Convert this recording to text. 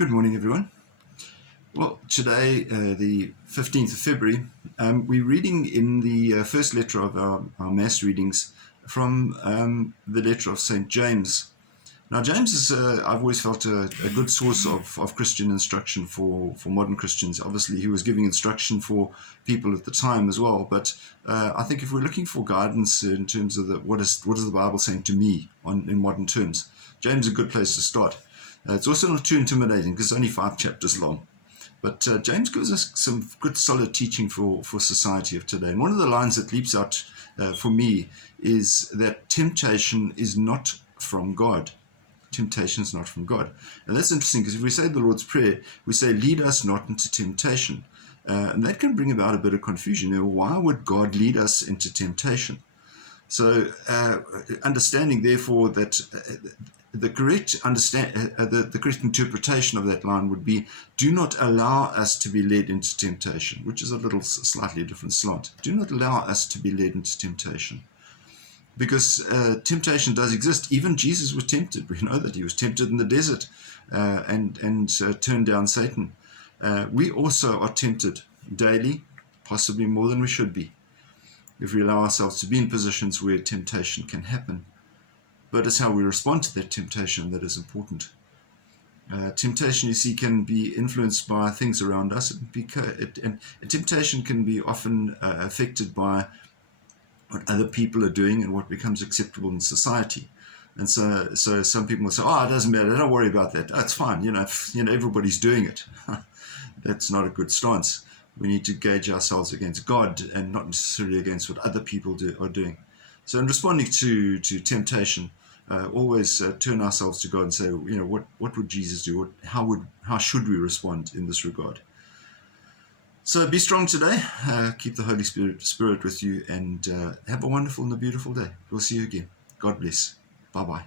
Good morning, everyone. Well, today, the 15th of February, we're reading in the first letter of our Mass readings from the letter of St. James. Now, James is, I've always felt, a good source of Christian instruction for modern Christians. Obviously, he was giving instruction for people at the time as well. But I think if we're looking for guidance in terms of what is the Bible saying to me in modern terms, James is a good place to start. It's also not too intimidating because it's only 5 chapters long. But James gives us some good solid teaching for society of today. And one of the lines that leaps out for me is that temptation is not from God. Temptation is not from God. And that's interesting because if we say the Lord's Prayer, we say, lead us not into temptation. And that can bring about a bit of confusion. Why would God lead us into temptation? So understanding, therefore, that the correct the correct interpretation of that line would be, do not allow us to be led into temptation, which is a little slightly different slant. Do not allow us to be led into temptation. Because temptation does exist. Even Jesus was tempted. We know that he was tempted in the desert and turned down Satan. We also are tempted daily, possibly more than we should be, if we allow ourselves to be in positions where temptation can happen. But it's how we respond to that temptation that is important. Temptation, you see, can be influenced by things around us. And temptation can be often affected by what other people are doing and what becomes acceptable in society. And so some people will say, "Oh, it doesn't matter. Don't worry about that. That's fine. Everybody's doing it." That's not a good stance. We need to gauge ourselves against God and not necessarily against what other people are doing. So in responding to temptation, always turn ourselves to God and say, what would Jesus do? How should we respond in this regard? So be strong today. Keep the Holy Spirit with you, and have a wonderful and a beautiful day. We'll see you again. God bless. Bye-bye.